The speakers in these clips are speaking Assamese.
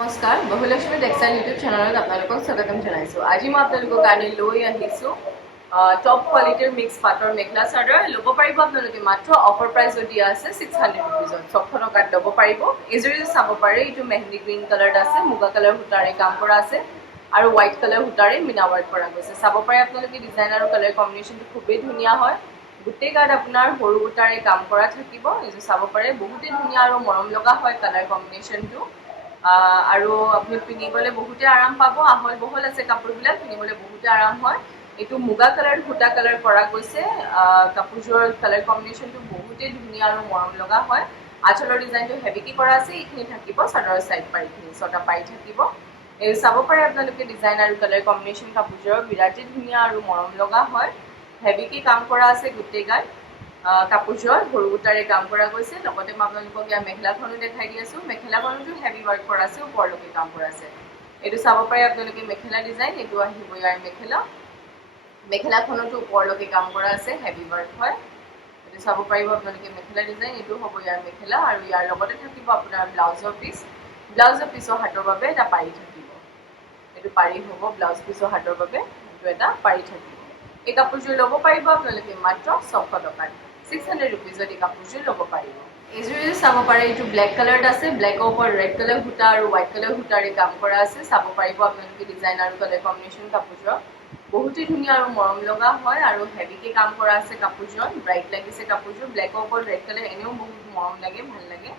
নমস্কাৰ বহুলক্ষ্মী টেক্সটাইল ইউটিউব চেনেলত আপোনালোকক স্বাগতম জনাইছোঁ। আজি মই আপোনালোকৰ কাৰণে লৈ আহিছোঁ টপ কোৱালিটিৰ মিক্স পাটৰ মেখেলা চাদৰ। ল'ব পাৰিব আপোনালোকে মাত্ৰ অফাৰ প্ৰাইচত দিয়া আছে 600 ৰুপিজত। 600 টকাত ল'ব পাৰিব। এইযোৰ চাব পাৰে, এইটো মেহেন্দি গ্ৰীণ কালাৰত আছে, মুগা কালাৰ সূতাৰে কাম কৰা আছে আৰু হোৱাইট কালাৰ সূতাৰে মিনা ৱৰ্ক কৰা গৈছে। চাব পাৰে আপোনালোকে ডিজাইন আৰু কালাৰ কম্বিনেশ্যনটো খুবেই ধুনীয়া হয়। গোটেই গাত আপোনাৰ সৰু সূতাৰে কাম কৰা থাকিব। এইযোৰ চাব পাৰে, বহুতেই ধুনীয়া আৰু মৰম লগা হয় কালাৰ কম্বিনেশ্যনটো। আৰু আপুনি পিন্ধিবলৈ বহুতে আৰাম পাব। আহল বহল আছে কাপোৰবিলাক, পিন্ধিবলৈ বহুতে আৰাম হয়। এইটো মুগা কালাৰ সূতা কালাৰ কৰা গৈছে। কাপোৰযোৰৰ কালাৰ কম্বিনেশ্যনটো বহুতেই ধুনীয়া আৰু মৰম লগা হয়। আঁচলৰ ডিজাইনটো হেভিকে কৰা আছে। এইখিনি থাকিব চাদৰৰ চাইড পাৰিখিনি, ছটা পাৰি থাকিব। এই চাব পাৰে আপোনালোকে ডিজাইন আৰু কালাৰ কম্বিনেশ্যন কাপোৰযোৰৰ বিৰাটেই ধুনীয়া আৰু মৰম লগা হয়। হেভিকে কাম কৰা আছে গোটেই গাত। কাপোৰযোৰত সৰু সূতাৰে কাম কৰা গৈছে। লগতে মই আপোনালোকক ইয়াৰ মেখেলাখনো দেখাই দি আছোঁ। মেখেলাখনতো হেভি ৱৰ্ক কৰা আছে, ওপৰলৈকে কাম কৰা আছে। এইটো চাব পাৰে আপোনালোকে মেখেলা ডিজাইন। এইটো আহিব ইয়াৰ মেখেলা। মেখেলাখনতো ওপৰলৈকে কাম কৰা আছে, হেভি ৱৰ্ক হয়। এইটো চাব পাৰিব আপোনালোকে মেখেলা ডিজাইন। এইটো হ'ব ইয়াৰ মেখেলা আৰু ইয়াৰ লগতে থাকিব আপোনাৰ ব্লাউজৰ পিচ। ব্লাউজৰ পিছৰ হাতৰ বাবে এটা পাৰি থাকিব। এইটো পাৰি হ'ব ব্লাউজ পিছৰ হাতৰ বাবে, এইটো এটা পাৰি থাকিব। এই কাপোৰযোৰ ল'ব পাৰিব আপোনালোকে মাত্ৰ 600 টকাত। 600 ৰুপিজত এই কাপোৰযোৰ ল'ব পাৰিব। এইযোৰ চাব পাৰে, এইটো ব্লেক কালাৰত আছে। ব্লেকৰ ওপৰত ৰেড কালাৰ সূতা আৰু হোৱাইট কালাৰ সূতাৰে কাম কৰা আছে। চাব পাৰিব আপোনালোকে ডিজাইন আৰু কালাৰ কম্বিনেশ্যন কাপোৰযোৰত। বহুতেই ধুনীয়া আৰু মৰম লগা হয় আৰু হেভিকে কাম কৰা আছে কাপোৰযোৰত। ব্ৰাইট লাগিছে কাপোৰযোৰ। ব্লেকৰ ওপৰত ৰেড কালাৰ এনেও বহুত মৰম লাগে, ভাল লাগে।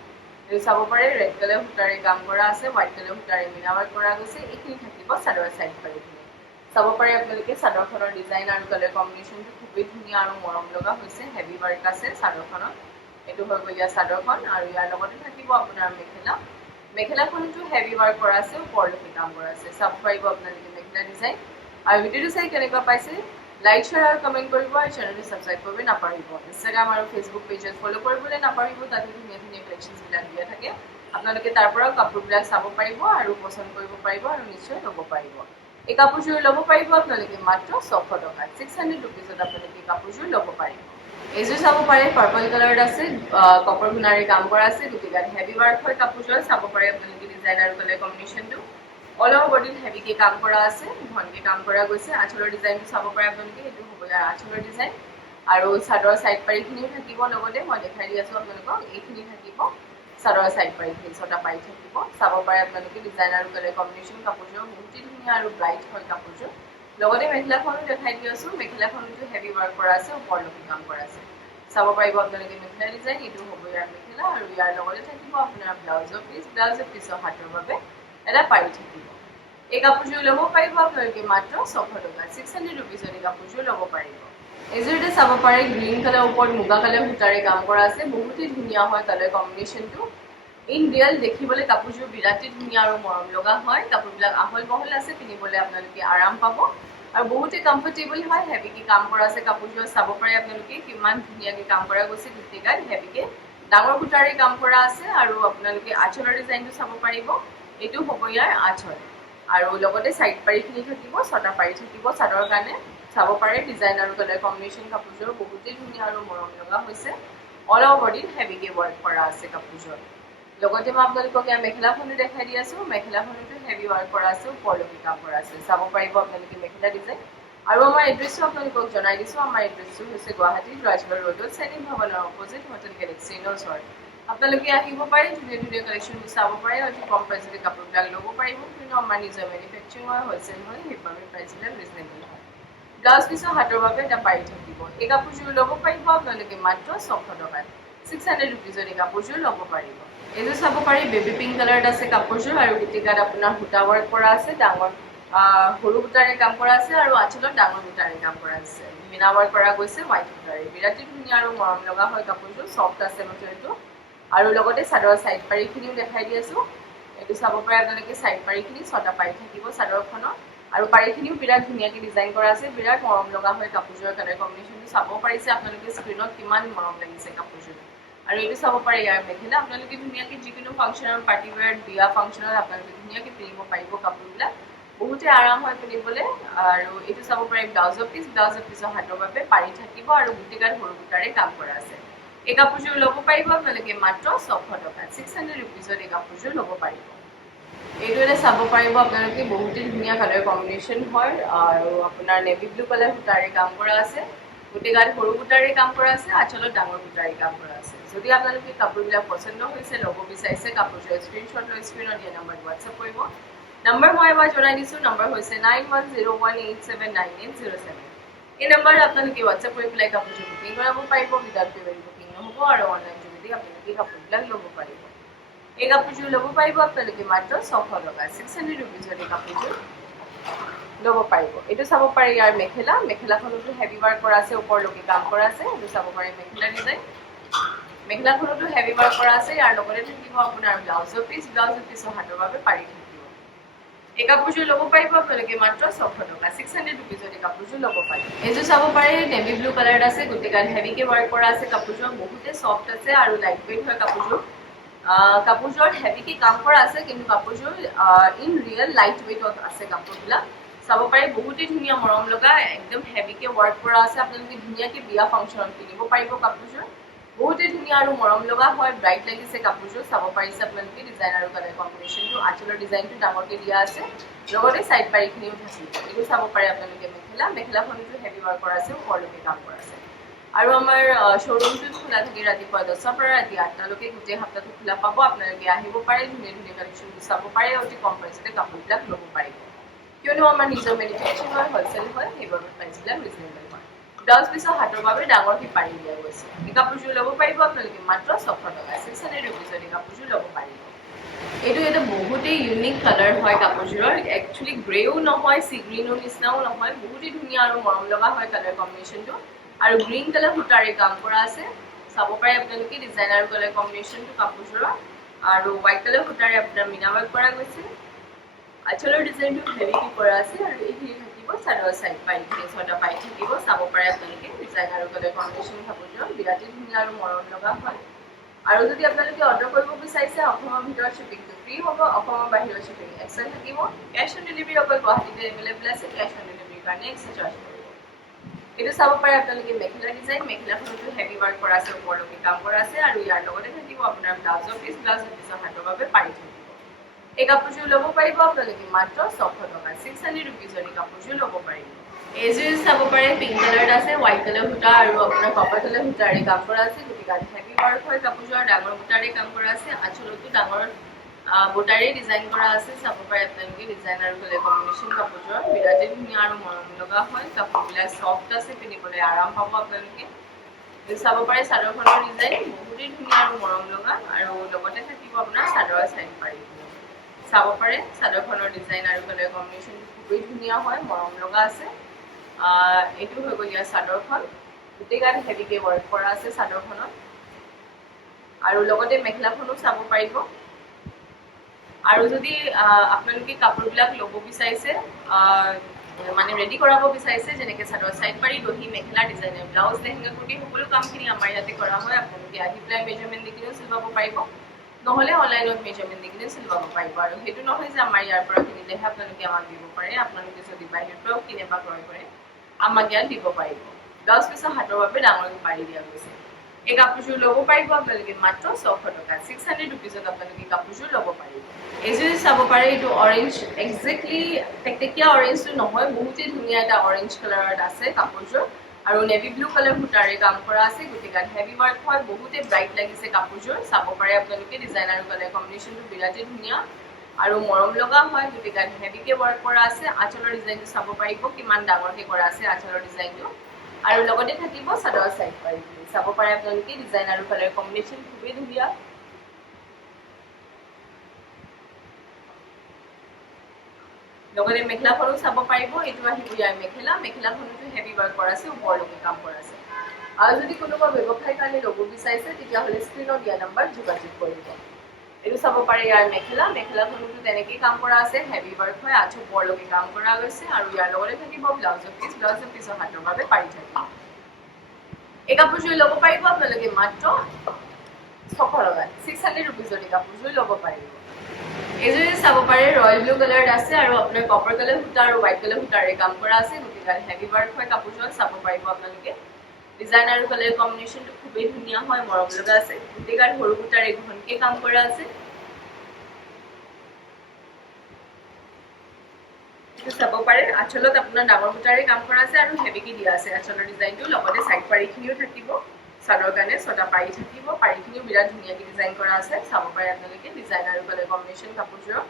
এইটো চাব পাৰে, ৰেড কালাৰ সূতাৰে কাম কৰা আছে, হোৱাইট কালাৰ সূতাৰে মিনা ৱৰ্ক কৰা গৈছে। এইখিনি থাকিব চাদৰ চাইড পাৰিখিনি। চাব পাৰে আপোনালোকে চাদৰখনৰ ডিজাইন আৰু কালাৰ কম্বিনেশ্যনটো খুবেই ধুনীয়া আৰু মৰম লগা হৈছে। হেভি ৱৰ্ক আছে চাদৰখনত। এইটো হৈ গ'ল ইয়াৰ চাদৰখন আৰু ইয়াৰ লগতে থাকিব আপোনাৰ মেখেলা। মেখেলাখনতো হেভি ৱৰ্ক কৰা আছে, ওপৰলৈকে কাম কৰা আছে। চাব পাৰিব আপোনালোকে মেখেলা ডিজাইন। আৰু ভিডিঅ'টো চাই কেনেকুৱা পাইছে লাইক, শ্বেয়াৰ আৰু কমেণ্ট কৰিব আৰু চেনেলটো ছাবস্ক্ৰাইব কৰিব নাপাহৰিব। ইনষ্টাগ্ৰাম আৰু ফেচবুক পেজত ফ'ল' কৰিবলৈ নাপাহৰিব। তাতে ধুনীয়া ধুনীয়া কালেকশ্যনবিলাক দিয়া থাকে। আপোনালোকে তাৰ পৰাও কাপোৰবিলাক চাব পাৰিব আৰু পচন্দ কৰিব পাৰিব আৰু নিশ্চয় ল'ব পাৰিব। এই কাপোৰযোৰ ল'ব পাৰিব আপোনালোকে মাত্ৰ 600 টকাত। 600 ৰুপিজত আপোনালোকে এই কাপোৰযোৰ ল'ব পাৰিব। এইযোৰ চাব পাৰে, পাৰ্পল কালাৰত আছে, কপাৰ গুণাৰে কাম কৰা আছে। গতিকে হেভি ৱৰ্ক হয় কাপোৰযোৰ। চাব পাৰে আপোনালোকে ডিজাইন আৰু কালাৰ কম্বিনেশ্যনটো। অল অভাৰ বডিত হেভিকে কাম কৰা আছে, ঘনকে কাম কৰা গৈছে। আঁচলৰ ডিজাইনটো চাব পাৰে আপোনালোকে। এইটো হ'ব ইয়াৰ আঁচলৰ ডিজাইন আৰু চাদৰ চাইড পাৰিখিনিও থাকিব। লগতে মই দেখাই দি আছোঁ আপোনালোকক, এইখিনি থাকিব চাদৰ চাইড পাৰিখিনি, ছটা পাৰি থাকিব। চাব পাৰে আপোনালোকে ডিজাইন আৰু কালাৰ কম্বিনেশ্যন কাপোৰযোৰ বহুতেই ধুনীয়া আৰু ব্ৰাইট হয় কাপোৰযোৰ। লগতে মেখেলাখনো দেখাই দি আছোঁ। মেখেলাখনতো হেভি ৱৰ্ক কৰা আছে, ওপৰলৈকে কাম কৰা আছে। চাব পাৰিব আপোনালোকে মেখেলা ডিজাইন। এইটো হ'ব ইয়াৰ মেখেলা আৰু ইয়াৰ লগতে থাকিব আপোনাৰ ব্লাউজৰ পিচ। ব্লাউজৰ পিছৰ হাতৰ বাবে এটা পাৰি থাকিব। এই কাপোৰযোৰ ল'ব পাৰিব আপোনালোকে মাত্ৰ 600 টকা। 600 ৰুপিজত এই কাপোৰযোৰ ল'ব পাৰিব। এইযোৰতে চাব পাৰে, গ্ৰীণ কালাৰ ওপৰত মুগা কালাৰ সূতাৰে কাম কৰা আছে। বহুতেই ধুনীয়া হয় কালাৰ কম্বিনেশ্যনটো। ইন ৰিয়েল দেখিবলৈ কাপোৰযোৰ বিৰাটেই ধুনীয়া আৰু মৰম লগা হয়। কাপোৰবিলাক আহল বহল আছে, পিন্ধিবলৈ আপোনালোকে আৰাম পাব আৰু বহুতেই কমফৰ্টেবল হয়। হেভিকে কাম কৰা আছে কাপোৰযোৰ। চাব পাৰে আপোনালোকে কিমান ধুনীয়াকে কাম কৰা গৈছে। গোটেই গাত হেভিকে ডাঙৰ সূতাৰে কাম কৰা আছে আৰু আপোনালোকে আঁচলৰ ডিজাইনটো চাব পাৰিব। এইটো হ'ব ইয়াৰ আঁচল আৰু লগতে চাইড পাৰিখিনি থাকিব, ছটা পাৰি থাকিব চাদৰ কাৰণে। চাব পাৰে ডিজাইন আৰু কালাৰ কম্বিনেশ্যন কাপোৰযোৰ বহুতেই ধুনীয়া আৰু মৰম লগা হৈছে। অল অভাৰ বডিত হেভিকে ৱৰ্ক কৰা আছে কাপোৰযোৰ। লগতে মই আপোনালোকক ইয়াৰ মেখেলাখনো দেখাই দি আছোঁ। মেখেলাখনতো হেভি ৱৰ্ক কৰা আছে, ওপৰলৈকে কাম কৰা আছে। চাব পাৰিব আপোনালোকে মেখেলা ডিজাইন। আৰু আমাৰ এড্ৰেছটো আপোনালোকক জনাই দিছোঁ। আমাৰ এড্ৰেছটো হৈছে গুৱাহাটীৰ ৰাজগড় ৰোডত, চেনিন ভৱনৰ অপজিট, হোটেল গেলেক্সিৰ ওচৰত। আপোনালোকে আহিব পাৰে, ধুনীয়া ধুনীয়া কালেকশ্যনবোৰ চাব পাৰে আৰু অতি কম প্ৰাইচতে কাপোৰবিলাক ল'ব পাৰিব। কিন্তু আমাৰ নিজৰ মেনুফেকচাৰিং হয়, হ'লচেল হয়, সেইবাবে প্ৰাইচবিলাক ৰিজনেবল হয়। ব্লাউজ পিছৰ হাতৰ বাবে এটা পাৰি থাকিব। এই কাপোৰযোৰ ল'ব পাৰিব আপোনালোকে মাত্ৰ 600 টকাত। 600 ৰুপিজত এই কাপোৰযোৰ ল'ব পাৰিব। এইযোৰ চাব পাৰি, বেবী পিংক কালাৰত আছে কাপোৰযোৰ আৰু গোটেই গাত আপোনাৰ সূতা ৱৰ্ক কৰা আছে। ডাঙৰ সৰু সূতাৰে কাম কৰা আছে আৰু আঁচলত ডাঙৰ সূতাৰে কাম কৰা আছে। মিনা ৱৰ্ক কৰা গৈছে হোৱাইট সূতাৰে। বিৰাটেই ধুনীয়া আৰু মৰম লগা হয় কাপোৰযোৰ। ছফ্ট আছে মেটেৰিয়েলটো আৰু লগতে চাদৰ চাইড পাৰিখিনিও দেখাই দি আছোঁ। এইটো চাব পাৰে আপোনালোকে, চাইড পাৰিখিনি ছটা পাৰি থাকিব চাদৰখনত আৰু পাৰিখিনিও বিৰাট ধুনীয়াকৈ ডিজাইন কৰা আছে। বিৰাট মৰম লগা হয় কাপোৰযোৰৰ কালাৰ কম্বিনেশ্যনটো। চাব পাৰিছে আপোনালোকে স্ক্ৰীণত কিমান মৰম লাগিছে কাপোৰযোৰ। আৰু এইটো চাব পাৰে ইয়াৰ মেখেলা। আপোনালোকে ধুনীয়াকৈ যিকোনো ফাংচনৰ, পাৰ্টি ৱেৰ, বিয়া ফাংচনত আপোনালোকে ধুনীয়াকৈ পিন্ধিব পাৰিব কাপোৰবিলাক। বহুতে আৰাম হয় পিন্ধিবলৈ। আৰু এইটো চাব পাৰে ব্লাউজৰ পিচ। ব্লাউজৰ পিছৰ হাতৰ বাবে পাৰি থাকিব আৰু গোটেই গাত সৰু সূতাৰে কাম কৰা আছে। এই কাপোৰযোৰ ল'ব পাৰিব আপোনালোকে মাত্ৰ 600 টকাত। 600 ৰুপিজত এই কাপোৰযোৰ ল'ব পাৰিব। এইটো এটা চাব পাৰিব আপোনালোকে বহুতেই ধুনীয়া কালাৰ কম্বিনেশ্যন হয় আৰু আপোনাৰ নেভি ব্লু কালাৰ সূতাৰে কাম কৰা আছে গোটেই গাত সৰু সূতাৰে কাম কৰা আছে আঁচলত ডাঙৰ সূতাৰে কাম কৰা আছে যদি আপোনালোকে কাপোৰবিলাক পচন্দ হৈছে ল'ব বিচাৰিছে কাপোৰযোৰ স্ক্ৰীনশ্বট লৈ স্ক্ৰীনত দিয়া নাম্বাৰত হোৱাটছআপ কৰিব নাম্বাৰ মই এবাৰ জনাই দিছোঁ নাম্বাৰ হৈছে 9101879807 এই নাম্বাৰত আপোনালোকে হোৱাটছআপ কৰি পেলাই কাপোৰযোৰ বুকিং কৰাব পাৰিব উইদাউট পেমেণ্ট বুকিং নহ'ব আৰু অনলাইন যোগেদি আপোনালোকে কাপোৰবিলাক ল'ব পাৰিব এই কাপোৰযোৰ ল'ব পাৰিব আপোনালোকে মাত্ৰ 600 টকা 600 ৰুপিজত এই কাপোৰযোৰ ল'ব পাৰিব এইটো চাব পাৰে ইয়াৰ মেখেলাখনতো হেভি ৱাৰ্ক কৰা আছে ওপৰলৈকে কাম কৰা আছে এইটো চাব পাৰে মেখেলা ডিজাইন মেখেলাখনতো হেভি ৱাৰ্ক কৰা আছে ইয়াৰ লগতে থাকিব আপোনাৰ ব্লাউজৰ পিছৰ হাতৰ বাবে পাৰি থাকিব এই কাপোৰযোৰ ল'ব পাৰিব আপোনালোকে মাত্ৰ 600 টকা 600 ৰুপিজত এই কাপোৰযোৰ ল'ব পাৰিব এইযোৰ চাব পাৰে নেভি ব্লু কালাৰত আছে গোটেই গাত হেভিকে ৱাৰ্ক কৰা আছে কাপোৰযোৰ বহুতে ছফ্ট আছে আৰু লাইট ৱেইট হয় কাপোৰযোৰত হেভিকে কাম কৰা আছে কিন্তু কাপোৰযোৰ ইন ৰিয়েল লাইট ৱেইটত আছে কাপোৰবিলাক চাব পাৰে বহুতেই ধুনীয়া মৰম লগা একদম হেভিকে ৱাৰ্ক কৰা আছে আপোনালোকে ধুনীয়াকে বিয়া ফাংচনত পিন্ধিব পাৰিব কাপোৰযোৰ বহুতেই ধুনীয়া আৰু মৰম লগা হয় ব্ৰাইট লাগিছে কাপোৰযোৰ চাব পাৰিছে আপোনালোকে ডিজাইন আৰু কালাৰ কম্বিনেশ্যনটো আঁচলৰ ডিজাইনটো ডাঙৰকে দিয়া আছে লগতে চাইড পাৰিখিনিও থাকিব এইটো চাব পাৰে আপোনালোকে মেখেলাখনতো হেভি ৱাৰ্ক কৰা আছে ওপৰলৈকে কাম কৰা আছে আৰু আমাৰ শ্ব'ৰুমটো খোলা থাকে ৰাতিপুৱা 10টাৰ পৰা ৰাতি 8টালৈকে গোটেই সপ্তাহটো খোলা পাব আপোনালোকে আহিব পাৰে ধুনীয়া ধুনীয়া কালেকশ্যনবোৰ চাব পাৰে অতি কম প্ৰাইচতে কাপোৰবিলাক ল'ব পাৰিব কিয়নো আমাৰ নিজৰ মেনুফেকচাৰ হয় হ'লচেল হয় সেইবাবে প্ৰাইচবিলাক ৰিজনেবল হয় ব্লাউজ পিছৰ হাতৰ বাবে ডাঙৰকৈ পাৰি দিয়া গৈছে এই কাপোৰযোৰ ল'ব পাৰিব আপোনালোকে মাত্ৰ 600 টকা 600 ৰুপিজত এই কাপোৰযোৰ ল'ব পাৰিব এইটো এটা বহুতেই ইউনিক কালাৰ হয় কাপোৰযোৰৰ একচুৱেলি গ্ৰেও নহয় চি গ্ৰীণৰ নিচিনাও নহয় বহুতেই ধুনীয়া আৰু মৰম লগা হয় কালাৰ কম্বিনেশ্যনটো আৰু গ্ৰীণ কালাৰ সূতাৰে কাম কৰা আছে চাব পাৰে আপোনালোকে ডিজাইন আৰু কালাৰ কম্বিনেশ্যনটো কাপোৰযোৰৰ আৰু হোৱাইট কালাৰ সূতাৰে আপোনাৰ মিনা ৱাৰ্ক কৰা গৈছে আঁচলৰ ডিজাইনটো হেভিকে কৰা আছে আৰু এইখিনি থাকিব চাদৰ চাইড পাইখিনি ছটা পাই থাকিব চাব পাৰে আপোনালোকে ডিজাইন আৰু কালাৰ কম্বিনেশ্যন কাপোৰযোৰ বিৰাটেই ধুনীয়া আৰু মৰম লগা হয় আৰু যদি আপোনালোকে অৰ্ডাৰ কৰিব বিচাৰিছে অসমৰ ভিতৰত শ্বিপিংটো ফ্ৰী হ'ব অসমৰ বাহিৰৰ শ্বিপিং এক্সট্ৰা থাকিব কেছ অন ডেলিভাৰী অকল গুৱাহাটীতে এভেইলেবল আছে কেছ অন ডেলিভাৰীৰ কাৰণে এক্সট্ৰা চাৰ্জ কৰিব এইটো চাব পাৰে আপোনালোকে মেখেলা ডিজাইন মেখেলাখনতো হেভি ৱাৰ্ক কৰা আছে ওপৰলৈকে কাম কৰা আছে আৰু ইয়াৰ লগতে থাকিব আপোনাৰ ব্লাউজৰ পিছৰ হাতৰ বাবে পাৰি থাকিব এই কাপোৰযোৰ ল'ব পাৰিব আপোনালোকে মাত্ৰ 600 টকা 600 ৰুপিজত এই কাপোৰযোৰ ল'ব পাৰিব এইযোৰ চাব পাৰে পিংক কালাৰত আছে হোৱাইট কালাৰ সূতা আৰু আপোনাৰ কপাৰ কালাৰ সূতাৰে কাম কৰা আছে গোটেই গাত হেভি ৱাৰ্ক হয় কাপোৰযোৰ ডাঙৰ বুটাৰে কাম কৰা আছে আঁচলতো ডাঙৰ বুটাৰে ডিজাইন কৰা আছে চাব পাৰে আপোনালোকে ডিজাইন আৰু কালাৰ কম্বিনেশ্যন কাপোৰযোৰ বিৰাটেই ধুনীয়া আৰু মৰম লগা হয় কাপোৰবিলাক ছফ্ট আছে পিন্ধিবলৈ আৰাম পাব আপোনালোকে চাব পাৰে চাদৰখনৰ ডিজাইন বহুতেই ধুনীয়া আৰু মৰম লগা আৰু লগতে থাকিব আপোনাৰ চাদৰৰ চাইড পাৰি চাব পাৰে চাদৰখনৰ ডিজাইন আৰু কালাৰ কম্বিনেশ্যনটো খুবেই ধুনীয়া হয় মৰম লগা আছে এইটো হৈ গ'ল ইয়াৰ চাদৰখন গোটেই গাত হেভিকে ৱাৰ্ক কৰা আছে চাদৰখনত আৰু লগতে মেখেলাখনো চাব পাৰিব আৰু যদি আপোনালোকে কাপোৰবিলাক ল'ব বিচাৰিছে মানে ৰেডি কৰাব বিচাৰিছে যেনেকৈ চাদৰ চাইড পাৰি দহি মেখেলা ডিজাইনাৰ ব্লাউজ লেহেংগা কুৰ্তি সকলো কামখিনি আমাৰ ইয়াতে কৰা হয় আপোনালোকে আহি পেলাই মেজাৰমেণ্ট দি কিনেও চিলাব পাৰিব নহ'লে অনলাইনত মেজাৰমেণ্ট দি কিনে চিলাব পাৰিব আৰু সেইটো নহয় যে আমাৰ ইয়াৰ পৰা কিনিলেহে আপোনালোকে আমাক দিব পাৰে আপোনালোকে যদি বাহিৰৰ পৰাও কিনে বা ক্ৰয় কৰে আমাক ইয়াত দিব পাৰিব ব্লাউজ পিছৰ হাতৰ বাবে ডাঙৰকৈ পাৰি দিয়া গৈছে এই কাপোৰযোৰ ল'ব পাৰিব আপোনালোকে মাত্ৰ 600 টকা 600 ৰুপিজত আপোনালোকে কাপোৰযোৰ ল'ব পাৰিব এইযোৰ চাব পাৰে এইটো অৰেঞ্জ একজেক্টলি টেকটেকীয়া অৰেঞ্জটো নহয় বহুতেই ধুনীয়া এটা অৰেঞ্জ কালাৰত আছে কাপোৰযোৰ আৰু নেভি ব্লু কালাৰ সূতাৰে কাম কৰা আছে গোটেই গাত হেভি ৱাৰ্ক হয় বহুতেই ব্ৰাইট লাগিছে কাপোৰযোৰ চাব পাৰে আপোনালোকে ডিজাইন আৰু কালাৰ কম্বিনেশ্যনটো বিৰাটেই ধুনীয়া আৰু মৰম লগা হয় গোটেই গাত হেভিকে ৱাৰ্ক কৰা আছে আঁচলৰ ডিজাইনটো চাব পাৰিব কিমান ডাঙৰকৈ কৰা আছে আঁচলৰ ডিজাইনটো আৰু লগতে থাকিব চাদৰ চাইড পাৰি চাব পাৰে আপোনালোকে ডিজাইন আৰু কালাৰ কম্বিনেশ্যন খুবেই ধুনীয়া লগতে মেখেলাখনো চাব পাৰিব এইটো আহিব ইয়াৰ মেখেলাখনতো হেভি ৱাৰ্ক কৰা আছে ওপৰলৈকে কাম কৰা আছে আৰু যদি কোনোবা ব্যৱসায়ৰ কাৰণে ল'ব বিচাৰিছে তেতিয়াহ'লে স্ক্ৰীনত দিয়া নাম্বাৰ যোগাযোগ কৰিব এইটো চাব পাৰে ইয়াৰ মেখেলাখনতো তেনেকেই কাম কৰা আছে হেভি ৱাৰ্ক হয় আঁঠু ওপৰলৈকে কাম কৰা গৈছে আৰু ইয়াৰ লগতে থাকিব ব্লাউজৰ পিছৰ হাতৰ বাবে পাৰি থাকিব এই কাপোৰযোৰ ল'ব পাৰিব আপোনালোকে মাত্ৰ 600 টকা 600 ৰুপিজত এই কাপোৰযোৰ ল'ব পাৰিব এইযোৰ চাব পাৰে ৰয়েল ব্লু কালাৰত আছে আৰু আপোনাৰ কপাৰ কালাৰ সূতা আৰু হোৱাইট কালাৰ সূতাৰে কাম কৰা আছে গোটেই গাত হেভি ৱাৰ্ক হয় কাপোৰযোৰ চাব পাৰিব আপোনালোকে ডিজাইন আৰু কালাৰ কম্বিনেশ্যনটো খুবেই ধুনীয়া হয় মৰম লগা আছে গোটেই গাত সৰু সূতাৰে ঘনকে কাম কৰা আছে চাব পাৰে আঁচলত আপোনাৰ ডাঙৰ বুটাৰে কাম কৰা আছে আৰু হেভিকে দিয়া আছে আঁচলৰ ডিজাইনটো লগতে সাইড পাৰিখিনিও থাকিব চাদৰ কাৰণে ছটা পাৰি থাকিব পাৰিখিনিও বিৰাট ধুনীয়াকৈ ডিজাইন কৰা আছে চাব পাৰে আপোনালোকে ডিজাইন আৰু কালাৰ কম্বিনেশ্যন কাপোৰযোৰৰ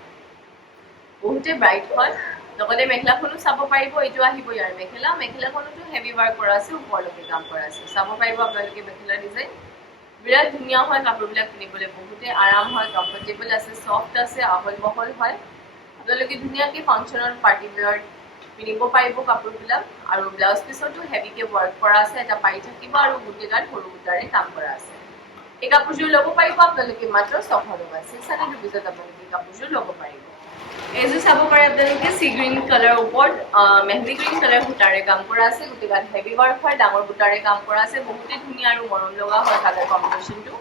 বহুতে ব্ৰাইট হয় লগতে মেখেলাখনো চাব পাৰিব এইটো আহিব ইয়াৰ মেখেলাখনতো হেভি ৱাৰ্ক কৰা আছে ওপৰলৈকে কাম কৰা আছে চাব পাৰিব আপোনালোকে মেখেলা ডিজাইন বিৰাট ধুনীয়া হয় কাপোৰবিলাক কিনিবলৈ বহুতে আৰাম হয় কমফৰ্টেবল আছে সফ্ট আছে আহল বহল হয় আপোনালোকে ধুনীয়াকৈ ফাংচনত পাৰ্টি ৱেয়াৰত পিন্ধিব পাৰিব কাপোৰবিলাক আৰু ব্লাউজ পিছতো হেভিকে ৱাৰ্ক কৰা আছে এটা পাৰি থাকিব আৰু গোটেইডাল সৰু বুটাৰে কাম কৰা আছে এই কাপোৰযোৰ ল'ব পাৰিব আপোনালোকে মাত্ৰ 600 টকা 600 ৰুপিজত আপোনালোকে কাপোৰযোৰ ল'ব পাৰিব এইযোৰ চাব পাৰে আপোনালোকে সি গ্ৰীণ কালাৰ ওপৰত মেহেন্দি গ্ৰীণ কালাৰ সূতাৰে কাম কৰা আছে গোটেইডাল হেভি ৱাৰ্ক হয় ডাঙৰ বুটাৰে কাম কৰা আছে বহুতেই ধুনীয়া আৰু মৰম লগা হয় কালাৰ কম্বিনেশ্যনটো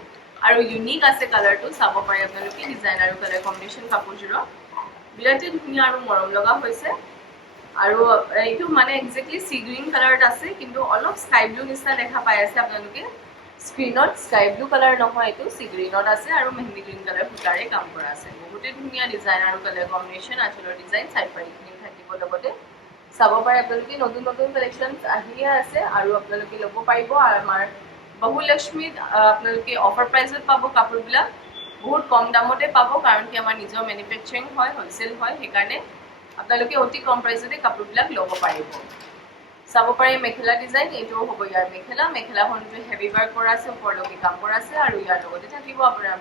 আৰু ইউনিক আছে কালাৰটো চাব পাৰে আপোনালোকে ডিজাইন আৰু কালাৰ কম্বিনেশ্যন কাপোৰযোৰৰ বিৰাটেই ধুনীয়া আৰু মৰম লগা হৈছে আৰু এইটো মানে একজেক্টলি সি গ্ৰীণ কালাৰত আছে কিন্তু অলপ স্কাই ব্লু নিচিনা দেখা পাই আছে আপোনালোকে স্ক্ৰীনত স্কাই ব্লু কালাৰ নহয় এইটো সি গ্ৰীনত আছে আৰু মেহেন্দি গ্ৰীণ কালাৰ সূতাৰে কাম কৰা আছে বহুতেই ধুনীয়া ডিজাইন আৰু কালাৰ কম্বিনেশ্যন আঁচলৰ ডিজাইন চাইড পাৰিখিনি থাকিব লগতে চাব পাৰে আপোনালোকে নতুন নতুন কালেকশ্যন আহিয়ে আছে আৰু আপোনালোকে ল'ব পাৰিব আৰু আমাৰ বহুলক্ষ্মীত আপোনালোকে অফাৰ প্ৰাইচত পাব কাপোৰবিলাক বহুত কম দামতে পাব কাৰণ কি আমাৰ নিজৰ মেনুফেকচাৰিং হয় হোলচেল হয় সেইকাৰণে আপোনালোকে অতি কম প্ৰাইচতে কাপোৰবিলাক ল'ব পাৰিব চাব পাৰে মেখেলা ডিজাইন এইটোও হ'ব ইয়াৰ মেখেলাখনটো হেভি ৱাৰ্ক কৰা আছে ওপৰলৈকে কাম কৰা আছে আৰু ইয়াৰ লগতে থাকিব আপোনাৰ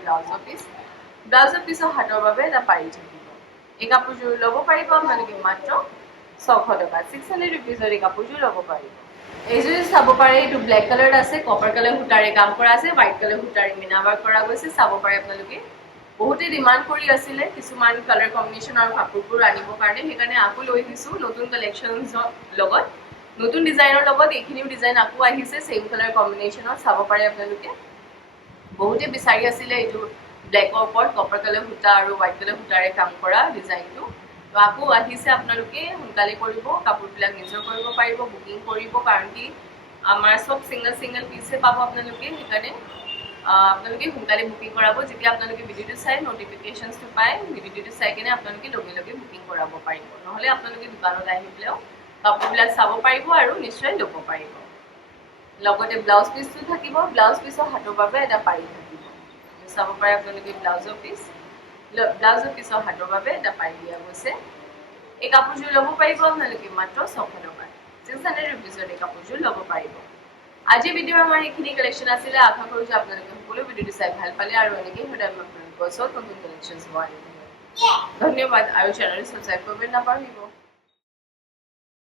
ব্লাউজৰ পিছৰ হাতৰ বাবে এটা পাৰি থাকিব এই কাপোৰযোৰ ল'ব পাৰিব আপোনালোকে মাত্ৰ 600 টকা 600 ৰুপিজৰ এই কাপোৰযোৰ ল'ব পাৰিব এইযোৰ চাব পাৰে এইটো ব্লেক কালাৰত আছে কপাৰ কালাৰ সূতাৰে কাম কৰা আছে হোৱাইট কালাৰ সূতাৰে মিনা ৱাৰ্ক কৰা গৈছে চাব পাৰে আপোনালোকে বহুতে ডিমান্ড কৰি আছিলে কিছুমান কালাৰ কম্বিনেশ্যন আৰু কাপোৰবোৰ আনিবৰ কাৰণে সেইকাৰণে আকৌ লৈ আহিছোঁ নতুন কালেকশ্যনৰ লগত নতুন ডিজাইনৰ লগত এইখিনিও ডিজাইন আকৌ আহিছে সেম কালাৰ কম্বিনেশ্যনত চাব পাৰে আপোনালোকে বহুতে বিচাৰি আছিলে এইটো ব্লেকৰ ওপৰত কপাৰ কালাৰ সূতা আৰু হোৱাইট কালাৰ সূতাৰে কাম কৰা ডিজাইনটো তো আকৌ আহিছে আপোনালোকে সোনকালে কৰিব কাপোৰবিলাক নিজৰ কৰিব পাৰিব বুকিং কৰিব কাৰণ কি আমাৰ সব সিংগল পিচে পাব আপোনালোকে সেইকাৰণে আপোনালোকে সোনকালে বুকিং কৰাব যেতিয়া আপোনালোকে ভিডিঅ'টো চাই নটিফিকেশ্যনছটো পায় ভিডিঅ'টো চাই কিনে আপোনালোকে লগে লগে বুকিং কৰাব পাৰিব নহ'লে আপোনালোকে দোকানত আহি পেলাইও কাপোৰবিলাক চাব পাৰিব আৰু নিশ্চয় ল'ব পাৰিব লগতে ব্লাউজ পিচটো থাকিব ব্লাউজ পিছৰ হাতৰ বাবে এটা পাৰি থাকিব চাব পাৰে আপোনালোকে ব্লাউজৰ পিছৰ হাতৰ বাবে এটা পাৰি দিয়া গৈছে এই কাপোৰযোৰ ল'ব পাৰিব আপোনালোকে মাত্ৰ 600 টকা 600 ৰুপিজত এই কাপোৰযোৰ ল'ব পাৰিব আজিৰ ভিডিঅ'ৰ আমাৰ এইখিনি কালেকশ্যন আছিলে আশা কৰিছোঁ আপোনালোকে সকলো ভিডিঅ'টো চাই ভাল পালে আৰু এনেকৈ সদায় আপোনালোকৰ ওচৰত নতুন কালেকশ্যন হোৱা ধন্যবাদ আৰু চেনেলটো ছাবস্ক্ৰাইব কৰিব নাপাহৰিব